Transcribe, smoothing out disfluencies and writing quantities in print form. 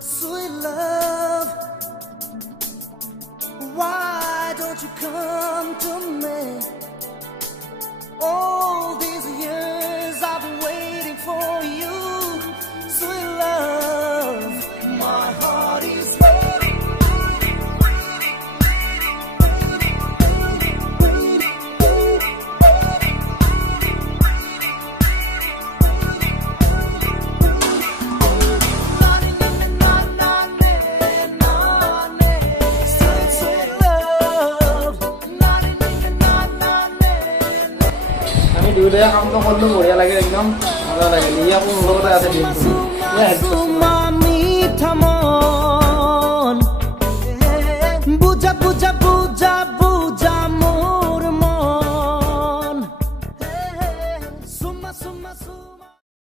Sweet love, why don't you come to me? All these years I've been waiting for you. Sweet love, my heart is waiting, waiting, waiting, waiting, waiting, waiting, waiting, আমি দুয়োটাই কামটো কৰিলোঁ, বঢ়িয়া লাগিল একদম মজা লাগিল। ই আকৌ মোৰ লগতে আছে দিনটো।